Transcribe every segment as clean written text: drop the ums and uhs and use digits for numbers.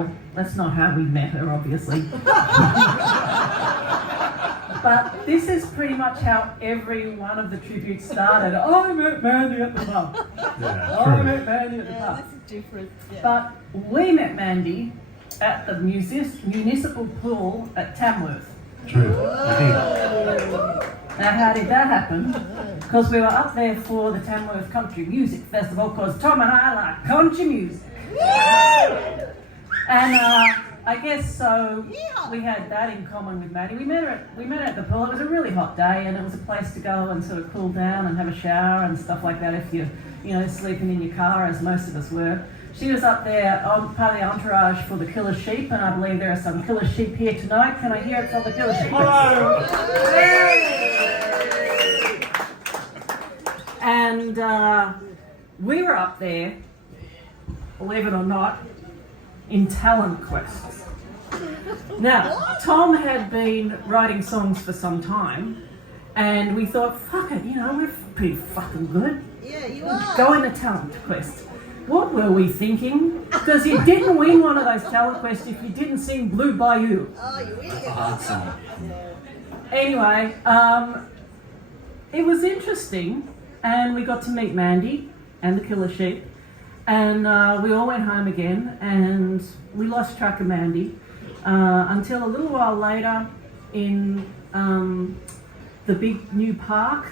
Cheryl. That's not how we met her, obviously. But this is pretty much how every one of the tributes started. I met Mandy at the pub. I met Mandy at the pub. This is different. Yeah. But we met Mandy at the municipal pool at Tamworth. True. Now, how did that happen? Because we were up there for the Tamworth Country Music Festival, because Tom and I like country music. And I guess so. We had that in common with Maddie. We met her at the pool. It was a really hot day, and it was a place to go and sort of cool down and have a shower and stuff like that. If you're, sleeping in your car, as most of us were. She was up there on part of the entourage for the Killer Sheep, and I believe there are some Killer Sheep here tonight. Can I hear it from the Killer Sheep? Hello. And we were up there, believe it or not, in talent quests. Now, Tom had been writing songs for some time, and we thought, fuck it, we're pretty fucking good. Yeah, you are. Go in the talent quest. What were we thinking? Because you didn't win one of those talent quests if you didn't sing Blue Bayou. Oh, you idiot. Hard song. Anyway, it was interesting, and we got to meet Mandy and the Killer Sheep. And we all went home again, and we lost track of Mandy until a little while later in the big new park,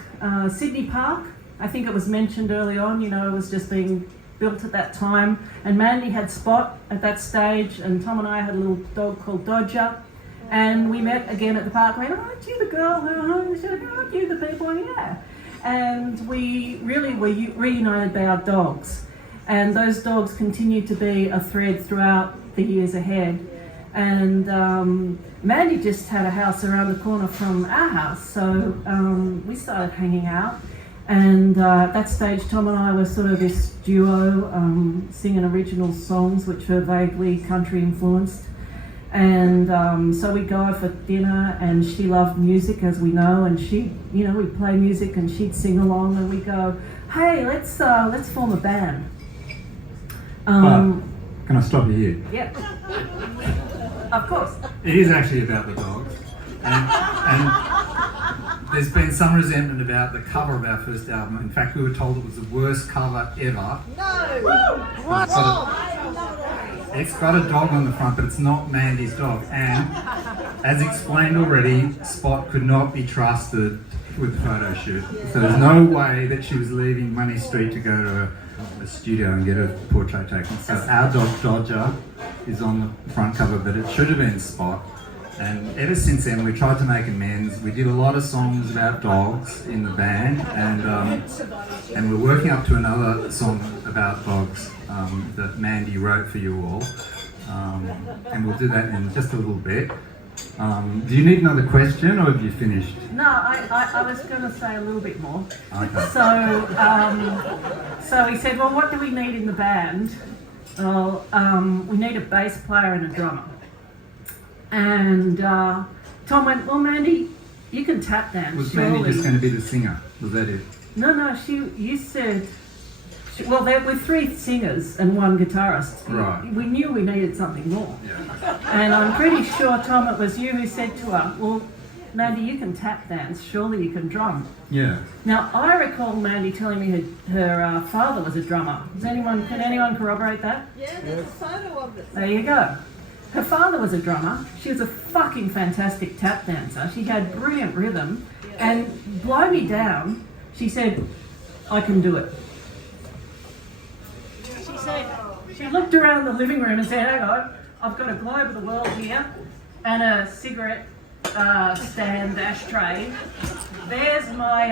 Sydney Park. I think it was mentioned early on, it was just being built at that time. And Mandy had Spot at that stage, and Tom and I had a little dog called Dodger. And we met again at the park. We went, aren't you the girl who, she said, aren't you the people? Yeah. And we really were reunited by our dogs. And those dogs continued to be a thread throughout the years ahead. And Mandy just had a house around the corner from our house, so we started hanging out. And at that stage, Tom and I were sort of this duo, singing original songs which were vaguely country influenced. And so we'd go out for dinner, and she loved music, as we know, and we'd play music and she'd sing along, and we'd go, hey, let's form a band. But can I stop you here? Yeah. Of course. It is actually about the dogs. And there's been some resentment about the cover of our first album. In fact, we were told it was the worst cover ever. No! What? It's got a dog on the front, but it's not Mandy's dog. And as explained already, Spot could not be trusted with the photo shoot. So there's no way that she was leaving Money Street to go to a studio and get a portrait taken. So our dog Dodger is on the front cover, but it should have been Spot. And ever since then, we tried to make amends. We did a lot of songs about dogs in the band, and we're working up to another song about dogs that Mandy wrote for you all. And we'll do that in just a little bit. Do you need another question, or have you finished? No, I was going to say a little bit more. Okay. So he said, well, what do we need in the band? Well, we need a bass player and a drummer. And Tom went, well, Mandy, you can tap dance. Was surely. Mandy just going to be the singer? Was that it? No, you said, well, there were 3 singers and 1 guitarist. Right. We knew we needed something more. Yeah. And I'm pretty sure, Tom, it was you who said to her, well, Mandy, you can tap dance, surely you can drum. Yeah. Now, I recall Mandy telling me her father was a drummer. Can anyone corroborate that? Yeah, there's a photo of it. There you go. Her father was a drummer. She was a fucking fantastic tap dancer. She had brilliant rhythm. And blow me down, she said, I can do it. She looked around the living room and said, hang on, I've got a globe of the world here and a cigarette stand ashtray. There's my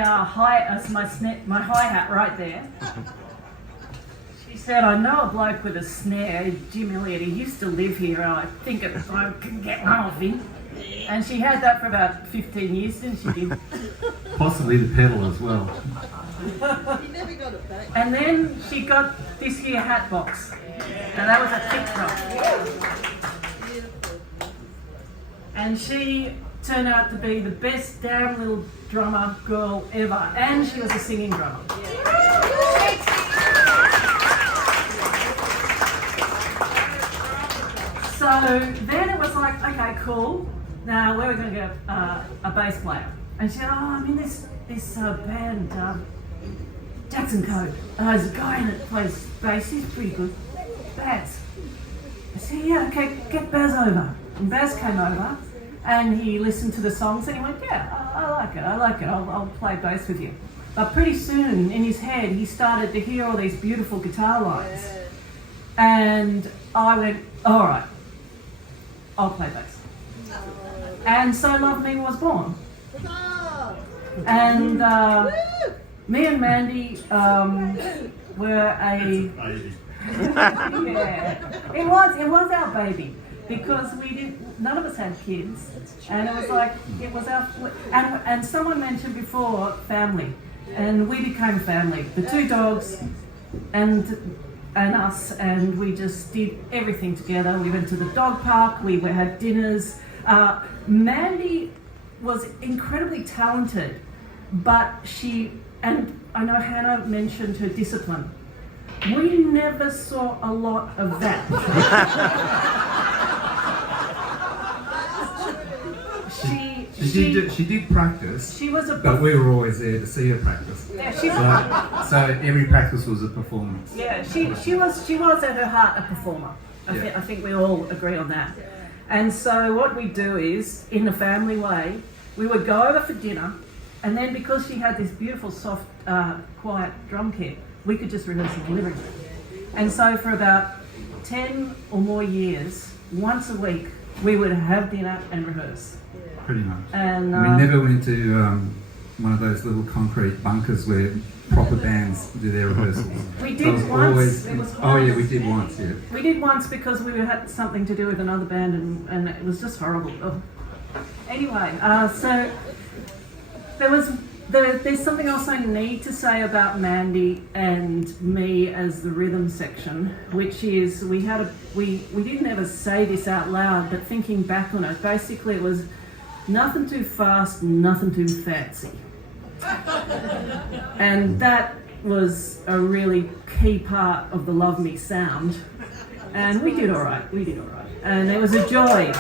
my hi-hat right there. She said, I know a bloke with a snare, Jim Elliott. He used to live here, and I think I can get one off him. And she had that for about 15 years, didn't she, Jim? Possibly the pedal as well. You never got it back. And then she got this here hat box. Now that was a TikTok. Beautiful. And she turned out to be the best damn little drummer girl ever. And she was a singing drummer. So then it was like, okay, cool. Now where are we going to get a bass player? And she said, oh, I'm in this band, Jackson Code. There's a guy in it that plays bass. He's pretty good. Baz. I said, yeah, okay, get Baz over. And Baz came over and he listened to the songs and he went, yeah, I like it. I'll play bass with you. But pretty soon in his head he started to hear all these beautiful guitar lines. And I went, all right, I'll play bass. And so Love Me was born. And me and Mandy were a... yeah, it was our baby because none of us had kids, and it was like it was our and someone mentioned before family, and we became family. The two dogs and us, and we just did everything together. We went to the dog park. We had dinners. Mandy was incredibly talented, but and I know Hannah mentioned her discipline. We never saw a lot of that. She did practice. She was but we were always there to see her practice. Yeah, so every practice was a performance. Yeah, she was at her heart a performer. I think we all agree on that. And so what we do is, in the family way, we would go over for dinner, and then because she had this beautiful, soft, quiet drum kit, we could just rehearse in the living room. And so for about 10 or more years, once a week, we would have dinner and rehearse. Pretty much. And we never went to one of those little concrete bunkers where proper bands do their rehearsals. We did once. We did once, yeah. We did once because we had something to do with another band, and it was just horrible. Oh. Anyway, so there's something else I need to say about Mandy and me as the rhythm section, which is we didn't ever say this out loud, but thinking back on it, basically it was nothing too fast, nothing too fancy. And that was a really key part of the Love Me sound. And we did all right. And it was a joy.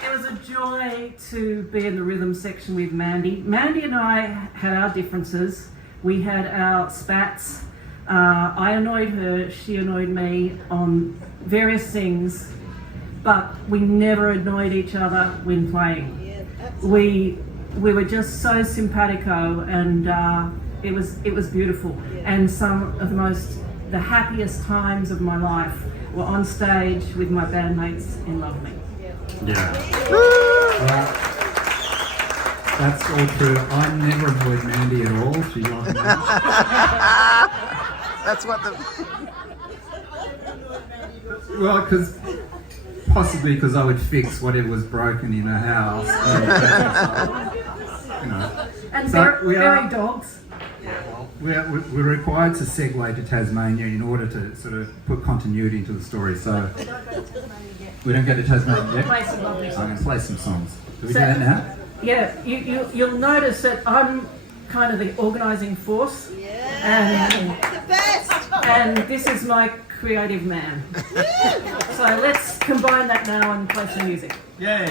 It was a joy to be in the rhythm section with Mandy. Mandy and I had our differences. We had our spats. I annoyed her, she annoyed me on various things, but we never annoyed each other when playing. We were just so simpatico, and it was beautiful. And some of the happiest times of my life were on stage with my bandmates in Love Me. Yeah. That's all true. I never annoyed Mandy at all. She loved me. That's what the... Well, possibly because I would fix whatever was broken in the house. And So very dogs. We're required to segue to Tasmania in order to sort of put continuity into the story. So we don't go to Tasmania yet. Play some lovely I'm songs. going to play some songs. Do we do that now? Yeah, you'll notice that I'm kind of the organising force. Yeah, the best. And this is my creative man. So let's combine that now and play some music. Yay!